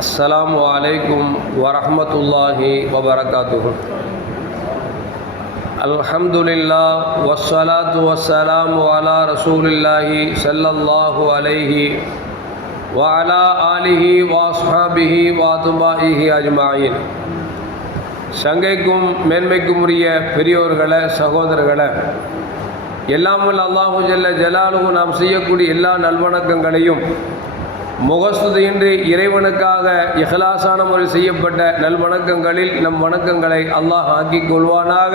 அஸ்லாம் வலைக்கும் வரமத்துல்லாஹி வபரகாத்து அல்ஹம்துலில்லா வஸ்ஸலாத்து வஸ்ஸலாம் வாலா ரசூலில்லாஹி சல்லல்லாஹு அலைஹி வாலா ஆலிஹி வாஸ்ஹாபிஹி வாதுபாஹி அஜ்மாயின். சங்கைக்கும் மேன்மைக்கும் உரிய பெரியோர்களை சகோதரர்களை எல்லாமல் அல்லாஹு ஜல்ல ஜலாலுகு நாம் செய்யக்கூடிய எல்லா நல்வணக்கங்களையும் முகஸ்துதியின்றி இறைவனுக்காக இஹலாசான முறையில் செய்யப்பட்ட நல்வணக்கங்களில் நம் வணக்கங்களை அல்லாஹ் ஆக்கிக் கொள்வானாக.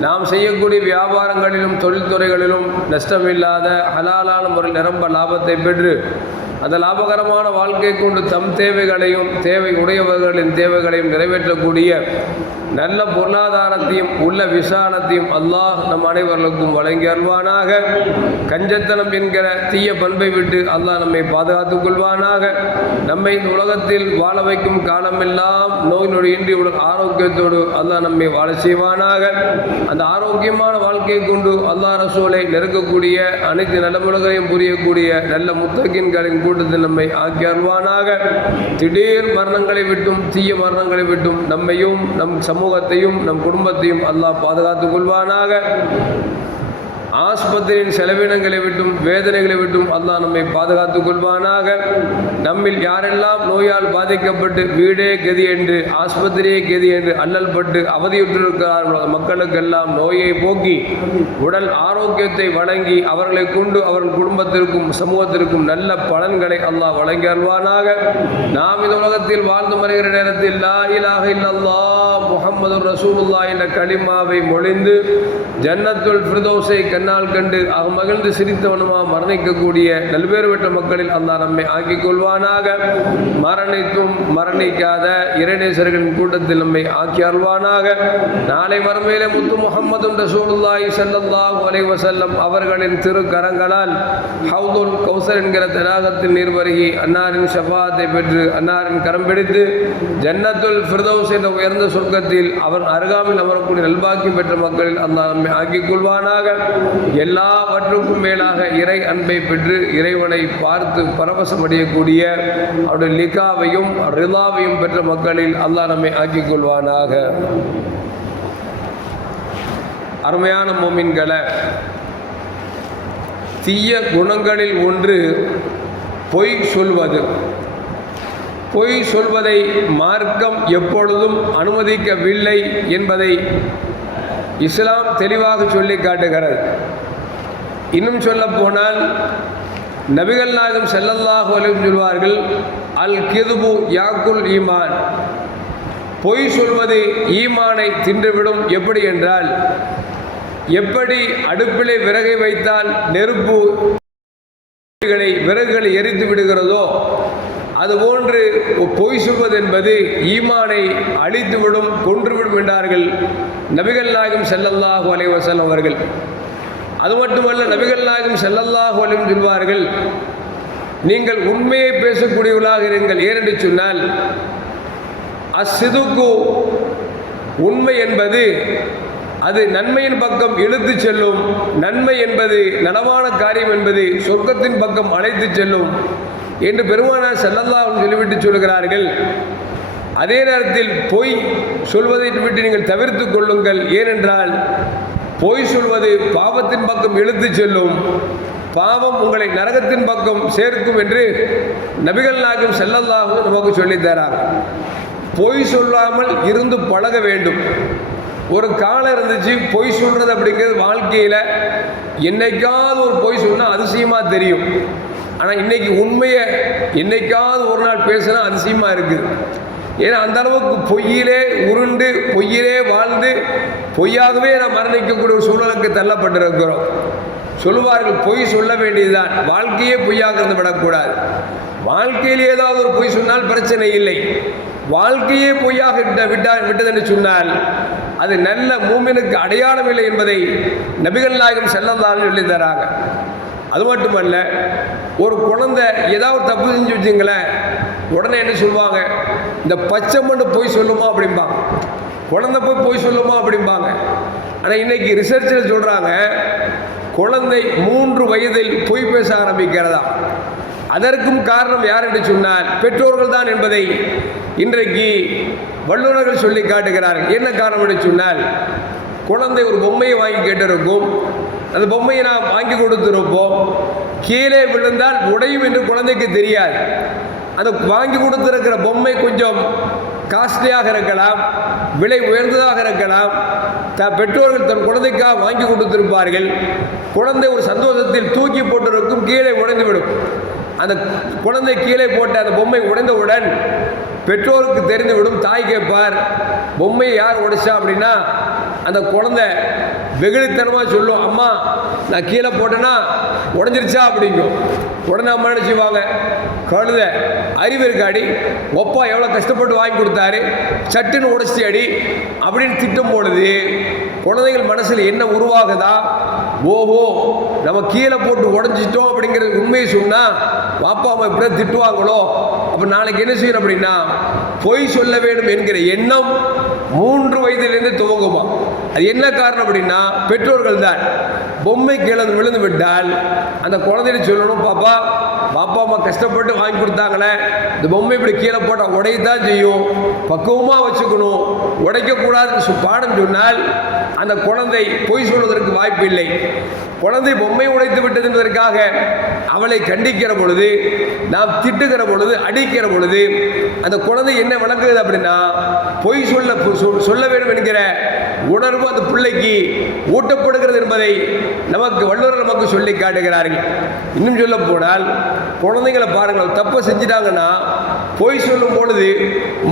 நாம் செய்யக்கூடிய வியாபாரங்களிலும் தொழில்துறைகளிலும் நஷ்டமில்லாத ஹலாலான முறையில் நிரம்ப லாபத்தை பெற்று அந்த லாபகரமான வாழ்க்கை கொண்டு தம் தேவைகளையும் தேவை உடையவர்களின் தேவைகளையும் நிறைவேற்றக்கூடிய நல்ல பொருளாதாரத்தையும் உள்ள விசாலத்தையும் அல்லாஹ் நம் அனைவர்களுக்கும் வழங்கி அருள்வானாக. கஞ்சத்தனம் என்கிற தீய பண்பை விட்டு அல்லாஹ் நம்மை பாதுகாத்துக் கொள்வானாக. நம்மை இந்த உலகத்தில் வாழ வைக்கும் காலமெல்லாம் நோய் நொடியின்றி உடல் ஆரோக்கியத்தோடு அல்லாஹ் நம்மை வாழ செய்வானாக. அந்த ஆரோக்கியமான வாழ்க்கையை கொண்டு அல்லாஹ் ரசூலை நெருக்கக்கூடிய அனைத்து நல்ல புரியக்கூடிய நல்ல முத்தகின்களின் கூட்டத்தில் நம்மை ஆக்கி அருள்வானாக. திடீர் மரணங்களை விட்டும் தீய மரணங்களை விட்டும் நம்மையும் நம் சமூகத்தையும் நம் குடும்பத்தையும் அல்லாஹ் பாதுகாத்துக் கொள்வானாக. ஆஸ்பத்திரியின் செலவினங்களை விட்டும் வேதனைகளை விட்டும் அல்லாஹ் நம்மை பாதுகாத்துக் கொள்வானாக. நம்மில் யாரெல்லாம் நோயால் பாதிக்கப்பட்டு வீடே கதி என்று ஆஸ்பத்திரியே கதி என்று அல்லல் பட்டு அவதியுற்றிருக்கிறார்களோ மக்களுக்கெல்லாம் நோயை போக்கி உடல் ஆரோக்கியத்தை வழங்கி அவர்களை கொண்டு அவர்கள் குடும்பத்திற்கும் சமூகத்திற்கும் நல்ல பலன்களை அல்லாஹ் வழங்கி அல்வானாக நாம் இந்த உலகத்தில் வாழ்ந்து வருகிற நேரத்தில் லா இலாஹ முகமது ரசூலுல்லா என்ற களிமாவை மொழிந்து ஜன்னத்துல் ஃபிரதோஸை கண்ணால் கண்டு அக மகிழ்ந்து சிரித்தவனுமா மரணிக்கக்கூடிய நல்வேறு பெற்ற மக்களில் அல்லா நம்மை ஆக்கிக் கொள்வானாக. மரணித்தும் மரணிக்காத இறைநேசர்களின் கூட்டத்தில் நம்மை ஆக்கி அருள்வானாக. நாளை மறுமையிலே முத்து முகமது ரசூலுல்லாஹி ஸல்லல்லாஹு அலைஹி வஸல்லம் அவர்களின் திருக்கரங்களால் ஹவுதுல் கௌசர் என்கிற தடாகத்தில் நீர் வருகி அன்னாரின் ஷஃபாத்தை பெற்று அன்னாரின் கரம் பிடித்து ஜன்னத்துல் ஃபிரதோஸ் என்ற உயர்ந்த சொர்க்கத்தில் அவர் அருகாமையில் அமரக்கூடிய நல்பாக்கியம் பெற்ற மக்களில் அந்த நம்மை ஆக்கிக் கொள்வானாக எல்லாவற்றுக்கும் மேலாக இறை அன்பை பெற்று இறைவனை பார்த்து பரவசம் அடையக்கூடிய அவருடைய லிகாவையும் ரிலாவையும் பெற்ற மக்களில் அல்லாஹ் நம்மை ஆக்கிக் கொள்வானாக அருமையான மோமின்களை தீய குணங்களில் ஒன்று பொய் சொல்வது. பொய் சொல்வதை மார்க்கம் எப்பொழுதும் அனுமதிக்கவில்லை என்பதை இஸ்லாம் தெளிவாக சொல்லி காட்டுகிறது. இன்னும் சொல்ல போனால் நபிகள் நாயகம் செல்லல்லாஹு சொல்வார்கள் அல் கிதுபு யாக்குல் ஈமான். பொய் சொல்வது ஈமானை தின்றுவிடும். எப்படி என்றால் எப்படி அடுப்பிலே விறகை வைத்தால் நெருப்பு விறகுகளை எரித்து விடுகிறதோ அதுபோன்று பொய் சொல்வது என்பது ஈமானை அழித்துவிடும் கொன்றுவிடும் என்றார்கள் நபிகள் நாயகம் செல்லல்லாஹு அலைவசல் அவர்கள். அது மட்டுமல்ல நபிகள் நாயகம் செல்லல்லாஹு அலையும் சொல்வார்கள் நீங்கள் உண்மையை பேசக்கூடியவர்களாக இருங்கள். ஏனென்று சொன்னால் அசிதுக்கு உண்மை என்பது அது நன்மையின் பக்கம் இழுத்து செல்லும் நன்மை என்பது நனவான காரியம் என்பது சொர்க்கத்தின் பக்கம் அழைத்து செல்லும் என்று பெருமானார் செல்லல்லாவும் சொல்லிவிட்டு சொல்கிறார்கள். அதே நேரத்தில் பொய் சொல்வதை விட்டு நீங்கள் தவிர்த்து கொள்ளுங்கள். ஏனென்றால் பொய் சொல்வது பாவத்தின் பக்கம் இழுத்து செல்லும். பாவம் உங்களை நரகத்தின் பக்கம் சேர்க்கும் என்று நபிகள் நாயகம் செல்லல்லாகவும் நமக்கு சொல்லித்தரார் பொய் சொல்லாமல் இருந்து பழக வேண்டும். ஒரு காலம் இருந்துச்சு பொய் சொல்கிறது அப்படிங்கிறது வாழ்க்கையில் என்னைக்காவது ஒரு பொய் சொன்னால் அதிசயமாக தெரியும். ஆனால் இன்றைக்கி உண்மையை என்னைக்காவது ஒரு நாள் பேசினா அதிசயமாக இருக்குது ஏன்னா அந்த அளவுக்கு பொய்யிலே உருண்டு பொய்யிலே வாழ்ந்து பொய்யாகவே நாம் மரணிக்கக்கூடிய ஒரு சூழலுக்கு தள்ளப்பட்டிருக்கிறோம். சொல்லுவார்கள் பொய் சொல்ல வேண்டியதுதான். வாழ்க்கையே பொய்யாக இருந்து விடக்கூடாது. வாழ்க்கையில் ஏதாவது ஒரு பொய் சொன்னால் பிரச்சனை இல்லை. வாழ்க்கையே பொய்யாக விட்ட விட்டால் விட்டதென்று சொன்னால் அது நல்ல மூமினுக்கு அடையாளம் இல்லை என்பதை நபிகள் நாயகம் செல்லந்தான் சொல்லி தராங்க அது மட்டுமல்ல ஒரு குழந்தை ஏதாவது தப்பு செஞ்சு வச்சுங்களேன் உடனே என்ன சொல்லுவாங்க? இந்த பச்சை மண்ணு போய் சொல்லுமா அப்படிம்பாங்க. குழந்தை போய் போய் சொல்லுமா அப்படிம்பாங்க. ஆனால் இன்னைக்கு ரிசர்ச்சில் சொல்கிறாங்க குழந்தை மூன்று வயதில் பொய் பேச ஆரம்பிக்கிறதா? அதற்கும் காரணம் யார் என்று சொன்னால் பெற்றோர்கள் தான் என்பதை இன்றைக்கு வல்லுநர்கள் சொல்லி காட்டுகிறார்கள். என்ன காரணம் என்று சொன்னால் குழந்தை ஒரு பொம்மையை வாங்கி கேட்டிருக்கும். அந்த பொம்மையை நான் வாங்கி கொடுத்துருப்போம். கீழே விழுந்தால் உடையும் என்று குழந்தைக்கு தெரியாது. அந்த வாங்கி கொடுத்துருக்கிற பொம்மை கொஞ்சம் காஸ்ட்லியாக இருக்கலாம் விலை உயர்ந்ததாக இருக்கலாம். த பெற்றோர்கள் தன் குழந்தைக்காக வாங்கி கொடுத்திருப்பார்கள். குழந்தை ஒரு சந்தோஷத்தில் தூக்கி போட்டிருக்கும் கீழே உடைந்துவிடும். அந்த குழந்தை கீழே போட்ட அந்த பொம்மை உடைந்தவுடன் பெற்றோருக்கு தெரிந்துவிடும் தாய் கேட்பார் பொம்மையை யார் உடைச்சா? அப்படின்னா அந்த குழந்தை வெகுளித்தனமாக சொல்லும் அம்மா நான் கீழே போட்டேன்னா உடஞ்சிருச்சா? அப்படிங்கும். உடனே அம்மா என்ன செய்வாங்க? கழுத அறிவு இருக்காடி ஒப்பா எவ்வளோ கஷ்டப்பட்டு வாங்கி கொடுத்தாரு? சட்டுன்னு உடைச்சி அடி. அப்படின்னு திட்டம் போடுது குழந்தைகள் மனசில் என்ன உருவாகுதா? ஓஹோ நம்ம கீழே போட்டு உடஞ்சிட்டோம் அப்படிங்கிறது உண்மையை சொன்னால் பாப்பா அம்மா இப்படி தான் திட்டுவாங்களோ? அப்போ நாளைக்கு என்ன செய்யணும் அப்படின்னா பொய் சொல்ல வேண்டும் என்கிற எண்ணம் மூன்று வயதிலிருந்து துவங்குமா. அது என்ன காரணம் அப்படின்னா பெற்றோர்கள் தான் பொம்மை கீழே விழுந்து விட்டால் அந்த குழந்தைய சொல்லணும் பாப்பா பாப்பா அம்மா கஷ்டப்பட்டு வாங்கி கொடுத்தாங்களே. இந்த பொம்மை இப்படி கீழே போட்டால் உடையத்தான் செய்யும். பக்குவமாக வச்சுக்கணும். உடைக்கக்கூடாதுன்னு பாடம் சொன்னால் அந்த குழந்தை பொய் சொல்வதற்கு வாய்ப்பு இல்லை. குழந்தை பொம்மை உடைத்து விட்டது என்பதற்காக அவளை கண்டிக்கிற பொழுது நாம் திட்டுகிற பொழுது அடிக்கிற பொழுது அந்த குழந்தை என்ன விளங்குது அப்படின்னா பொய் சொல்ல சொல்ல வேண்டும் என்கிற உணர்வு அந்த பிள்ளைக்கு ஊட்டப்படுகிறது என்பதை நமக்கு வள்ளுவர் நமக்கு சொல்லி காட்டுகிறார்கள். இன்னும் சொல்ல போனால் குழந்தைங்களை பாருங்கள் தப்பு செஞ்சிட்டாங்கன்னா பொய் சொல்லும் பொழுது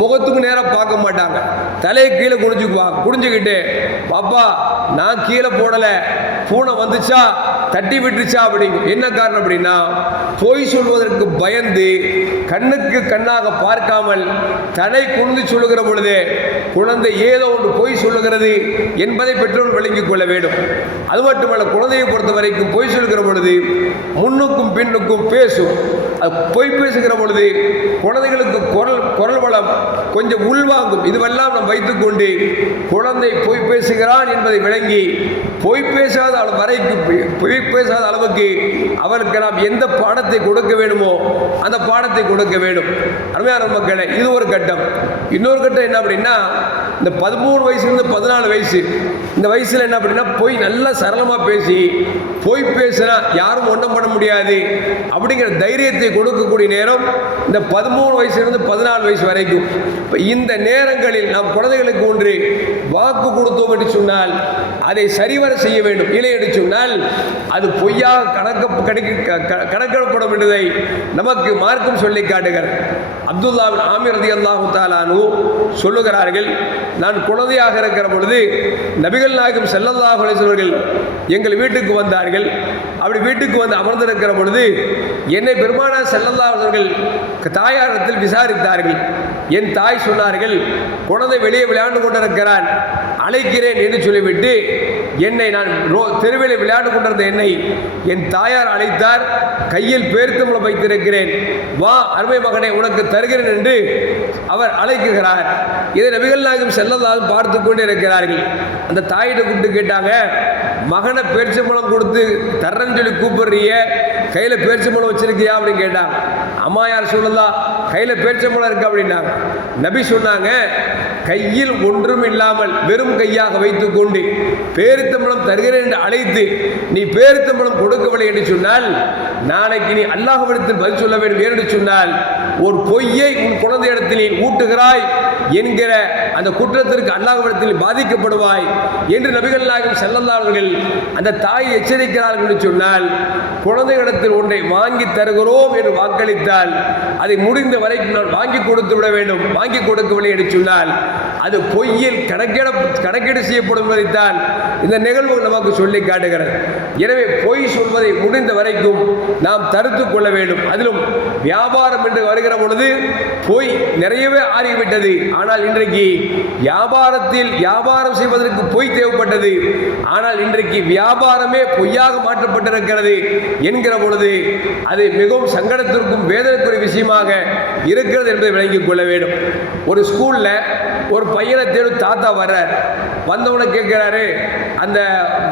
முகத்துக்கு நேராக பார்க்க மாட்டாங்க. தலையை கீழே குனிஞ்சுக்குவா. குனிஞ்சுக்கிட்டு பாப்பா நான் கீழே போடலை. பூனை வந்துச்சா? தட்டி விட்டுருச்சா? அப்படிங்க என்ன காரணம் அப்படின்னா பொய் சொல்வதற்கு பயந்து கண்ணுக்கு கண்ணாக பார்க்காமல் தலை குனிந்து சொல்லுகிற பொழுது குழந்தை ஏதோ ஒன்று பொய் சொல்லுகிறது என்பதை பெற்றோர் விளங்கிக் கொள்ள வேண்டும். அது மட்டுமல்ல குழந்தையை பொறுத்த வரைக்கும் பொய் சொல்கிற பொழுது முன்னுக்கும் பின்னுக்கும் பேசும். பொய் பேசுகிற பொழுது குழந்தைகளுக்கு குரல் குரல் வளம் கொஞ்சம் உள்வாங்கும். இதுவெல்லாம் நாம் வைத்துக்கொண்டு குழந்தை பொய் பேசுகிறான் என்பதை விளங்கி பொய் பேசாத அளவு வரைக்கும் பொய் பேசாத அளவுக்கு அவருக்கு நாம் எந்த பாடத்தை கொடுக்க வேண்டுமோ அந்த பாடத்தை கொடுக்க வேண்டும். அருமையான மக்களே இது ஒரு கட்டம். இன்னொரு கட்டம் என்ன அப்படின்னா இந்த பதிமூணு வயசுலேருந்து பதினாலு வயசு. இந்த வயசில் என்ன அப்படின்னா பொய் நல்லா சரளமாக பேசி பொய் பேசினா யாரும் ஒன்றும் பண்ண முடியாது. அப்படிங்கிற தைரியத்தை கொடுக்கக்கூடிய நேரம் இந்த பதிமூணு வயசுலேருந்து பதினாலு வயசு வரைக்கும். இப்போ இந்த நேரங்களில் நாம் குழந்தைகளுக்கு ஒன்று வாக்கு கொடுத்தோம் என்று சொன்னால் அதை சரிவர செய்ய வேண்டும். இல்லை என்று சொன்னால் அது பொய்யாக கணக்க கணக்கு க- கணக்கிடப்படும் என்பதை நமக்கு மார்க்கம் சொல்லி காட்டுகிறார் அப்துல்லாவின் ஆமீர் ரதி அல்லாஹு தாலானு சொல்லுகிறார்கள் நான் குழந்தையாக இருக்கிற பொழுது நபிகள் நாயகம் செல்லல்லாஹு அலைஹிவர்கள் எங்கள் வீட்டுக்கு வந்தார்கள். அப்படி வீட்டுக்கு வந்து அமர்ந்திருக்கிற பொழுது என்னை பெருமானா செல்லல்லாஹு அவர்கள் தாயாரத்தில் விசாரித்தார்கள். என் தாய் சொன்னார்கள் குழந்தை வெளியே விளையாண்டு கொண்டிருக்கிறான். அழைக்கிறேன் என்று சொல்லிவிட்டு என்னை நான் ரோ தெருவில் விளையாண்டு கொண்டிருந்த என்னை என் தாயார் அழைத்தார். கையில் பேர்த்தம்பளம் வைத்திருக்கிறேன். வா அருமை மகனை உனக்கு தருகிறேன் என்று அவர் அழைக்குகிறார் இதை நபிகள் நாயகம் செல்லதாலும் பார்த்து கொண்டே இருக்கிறார்கள். அந்த தாயிட்ட கூப்பிட்டு கேட்டாங்க மகனை பேரிச்சம்பழம் கொடுத்து தர்றேன்னு சொல்லி கூப்பிடுறிய கையில் பேரிச்சம்பழம் வச்சிருக்கியா? அப்படின்னு கேட்டாங்க அம்மா யார் சொல்லலாம் கையில் பேரிச்சம்பழம் இருக்கு அப்படின்னாங்க நபி சொன்னாங்க கையில் ஒன்றும் இல்லாமல் வெறும் கையாக வைத்துக்கொண்டு பேருத்தம்பளம் தருகிறேன் என்று அழைத்து நீ பேருத்தம்பளம் கொடுக்கவில்லை என்று சொன்னால் நாளைக்கு நீ அல்லாஹ்விடத்தில் பதில் சொல்ல வேண்டும் என்று சொன்னால் ஒரு பொய்யை உன் குழந்தையிடத்தில் நீ ஊட்டுகிறாய் என்கிற அந்த குற்றத்திற்கு அல்லாஹ்விடத்தில் பாதிக்கப்படுவாய் என்று நபிகள் நாயகம் செல்லந்தார்கள் அந்த தாய் எச்சரிக்கிறார்கள் என்று சொன்னால் குழந்தைகளிடத்தில் ஒன்றை வாங்கி தருகிறோம் என்று வாக்களித்தால் அதை முடிந்த வரைக்கும் நான் வாங்கி கொடுத்து விட வேண்டும் வாங்கி கொடுக்கவில்லை என்று சொன்னால் அது பொய்யில் கணக்கிட கணக்கீடு செய்யப்படும் என்பதைத்தான் இந்த நிகழ்வு நமக்கு சொல்லி காட்டுகிறது. எனவே பொய் சொல்வதை முடிந்த வரைக்கும் நாம் தடுத்து கொள்ள வேண்டும். அதிலும் வியாபாரம் என்று வருகிற பொழுது பொய் நிறையவே ஆறிவிட்டது. ஆனால் இன்றைக்கு வியாபாரத்தில் வியாபாரம் செய்வதற்கு பொய் தேவைப்பட்டது. ஆனால் இன்றைக்கு வியாபாரமே பொய்யாக மாற்றப்பட்டிருக்கிறது என்கிற பொழுது அது மிகவும் சங்கடத்திற்கும் வேதனைக்குரிய விஷயமாக இருக்கிறது என்பதை விளங்கிக் கொள்ள வேண்டும். ஒரு ஸ்கூலில் ஒரு பையனை தேடி தாத்தா வர்றார். வந்தவனை கேட்குறாரு அந்த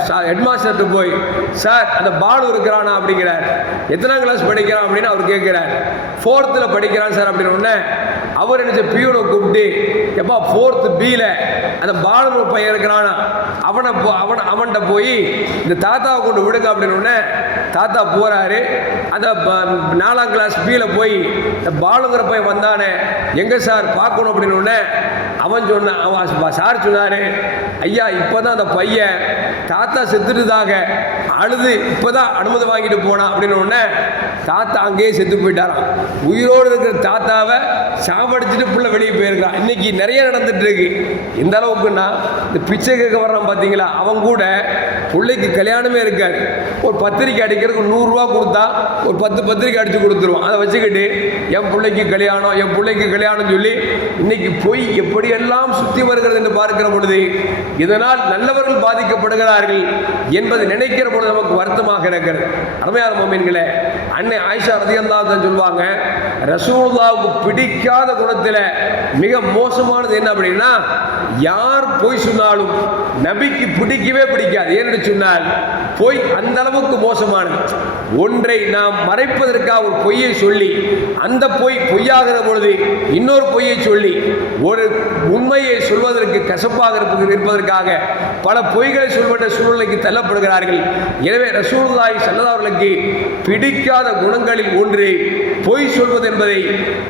ஹெட்மாஸ்டர்கிட்ட போய் சார் அந்த பாலு இருக்கிறானா? அப்படிங்கிறார். எத்தனாம் கிளாஸ் படிக்கிறான்? அப்படின்னு அவர் கேட்குறார். ஃபோர்த்தில் படிக்கிறான் சார் அப்படின்னு உடனே அவர் என்ன பியூனை கூப்பிட்டு எப்பா ஃபோர்த்து பியில் அந்த பாலு ஒரு பையன் இருக்கிறானா? அவனை போ அவன் அவன்கிட்ட போய் இந்த தாத்தாவை கொண்டு விடுங்க அப்படின்னு தாத்தா போகிறாரு அந்த ப- நாலாம் கிளாஸ் பியில் போய் இந்த பாலுங்கிற பையன் வந்தானே எங்கே சார் பார்க்கணும்? அப்படின்னு அவன் சொன்னான் அவன் சார் சொன்னாரு ஐயா இப்போதான் அந்த பையன் தாத்தா செத்துட்டதாக அழுது இப்போதான் அனுமதி வாங்கிட்டு போனான். அப்படின்னு உடனே தாத்தா அங்கேயே செத்து போயிட்டாராம். உயிரோடு இருக்கிற தாத்தாவை சாவடிச்சுட்டு புள்ள வெளியே போயிருக்கான் இன்னைக்கு நிறைய நடந்துட்டு இருக்கு. எந்த அளவுக்குன்னா இந்த பிச்சை கேட்க வர்றான் பார்த்தீங்களா அவன் கூட பிள்ளைக்கு கல்யாணமே இருக்காது. ஒரு பத்திரிக்கை அடிக்கிறதுக்கு நூறுரூவா கொடுத்தா ஒரு பத்து பத்திரிக்கை அடித்து கொடுத்துருவான். அதை வச்சுக்கிட்டு என் பிள்ளைக்கு கல்யாணம் என் பிள்ளைக்கு கல்யாணம் சொல்லி இன்னைக்கு போய் எப்படியெல்லாம் சுற்றி வருகிறது என்று பார்க்கிற பொழுது இதனால் நல்லவர்கள் பாதிக்கப்படுகிறார்கள் என்பதை நினைக்கிற பொழுது நமக்கு வருத்தமாக இருக்கிறது. அருமையான மோமீன்களே அன்னை ஆயிஷா ரதியல்லா சொல்லுவாங்க ரசூல்லாவுக்கு பிடிக்காத குணத்தில் மிக மோசமானது என்ன அப்படின்னா யார் போய் சொன்னாலும் நபிக்கு பிடிக்கவே பிடிக்காது. ஏன்னு சொன்னால் பொய் அந்த அளவுக்கு மோசமானது. ஒன்றை நாம் மறைப்பதற்காக ஒரு பொய்யை சொல்லி அந்த பொய் பொய்யாகிற பொழுது இன்னொரு பொய்யை சொல்லி ஒரு உண்மையை சொல்வதற்கு கசப்பாக இருப்பதற்காக பல பொய்களை சொல்வத சூழ்நிலைக்கு தள்ளப்படுகிறார்கள். எனவே ரசூல்லாய் சல்லதா அவர்களுக்கு பிடிக்காத குணங்களில் ஒன்று பொய் சொல்வது என்பதை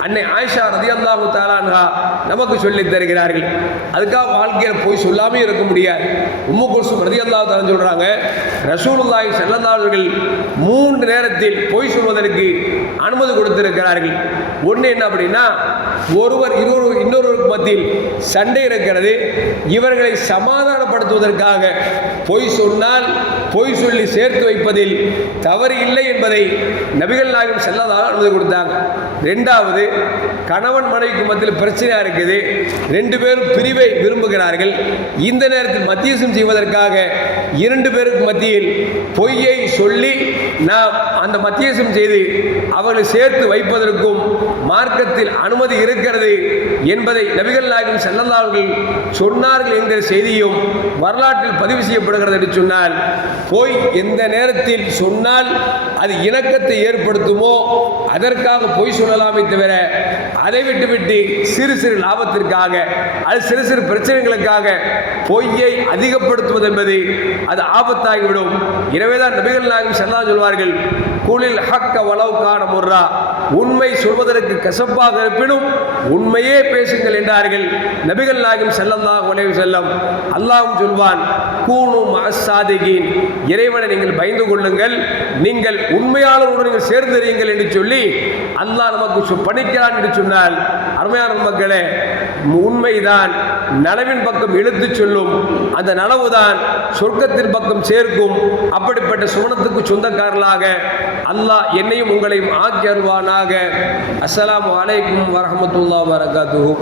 அன்னை ஆயிஷா ரதியல்லாஹு தாலான்ஹா நமக்கு சொல்லித் தருகிறார்கள். அதுக்காக வாழ்க்கையில் பொய் சொல்லாமே இருக்க முடியாது. உம்மு குல்சும் ரதியல்லாஹு தாலா சொல்கிறாங்க ரசூலுல்லாஹி செல்லந்தாளர்கள் மூன்று நேரத்தில் பொய் சொல்வதற்கு அனுமதி கொடுத்திருக்கிறார்கள். ஒன்று என்ன அப்படின்னா ஒருவர் இன்னொரு இன்னொருவருக்கு மத்தியில் சண்டை இருக்கிறது. இவர்களை சமாதானப்படுத்துவதற்காக பொய் சொன்னால் பொய் சொல்லி சேர்த்து வைப்பதில் தவறு இல்லை என்பதை நபிகள் நாயகம் செல்லதாக அனுமதி கொடுத்தாங்க. ரெண்டாவது கணவன் மனைவிக்கு மத்தியில் பிரச்சனையாக இருக்குது. ரெண்டு பேரும் பிரிவை விரும்புகிறார்கள். இந்த நேரத்தில் மத்தியசம் செய்வதற்காக இரண்டு பேருக்கு மத்தியில் பொய்யை சொல்லி நாம் அந்த மத்தியசம் செய்து அவர்களை சேர்த்து வைப்பதற்கும் மார்க்கத்தில் அனுமதி இருக்கிறது என்பதை நபிகள் நாயகம் செல்லல்லார்கள் சொன்னார்கள் என்கிற செய்தியும் வரலாற்றில் பதிவு செய்யப்படுகிறது என்று சொன்னால் பொய் எந்த நேரத்தில் சொன்னால் அது இணக்கத்தை ஏற்படுத்துமோ அதற்காக பொய் சொல்லலாமே தவிர அதை விட்டுவிட்டு சிறு சிறு லாபத்திற்காக அது சிறு சிறு பிரச்சனைகளுக்காக பொய்யை அதிகப்படுத்துவது என்பது அது ஆபத்தாகிவிடும். எனவேதான் நபிகள் நாயகம் செல்லா சொல்வார்கள் குளில் ஹக்க வளவுக்கான முர்ரா உண்மை சொல்வதற்கு கசப்பாக இருப்பினும் உண்மையே பேசுங்கள் என்றார்கள். நபிகள் நாயகம் செல்லல்லாஹு உலகம் செல்லம் அல்லாவும் சொல்வான் கூணும் அசாதிகின் இறைவனை நீங்கள் பயந்து கொள்ளுங்கள். நீங்கள் உண்மையாளரோடு நீங்கள் சேர்ந்தறியுங்கள் என்று சொல்லி அல்லாஹ் நமக்கு பணிக்கிறான் என்று சொன்னால் அருமையான மக்களே உண்மைதான். நனவின் பக்கம் இழுத்துச் சொல்லும். அந்த நனவுதான் சொர்க்கத்தின் பக்கம் சேர்க்கும். அப்படிப்பட்ட சுவனத்துக்கு சொந்தக்காரர்களாக அல்லாஹ் என்னையும் உங்களையும் ஆக்கி அருள்வானாக அஸ்ஸலாமு அலைக்கும் வரஹ்மத்துல்லாஹி வரகாத்துஹு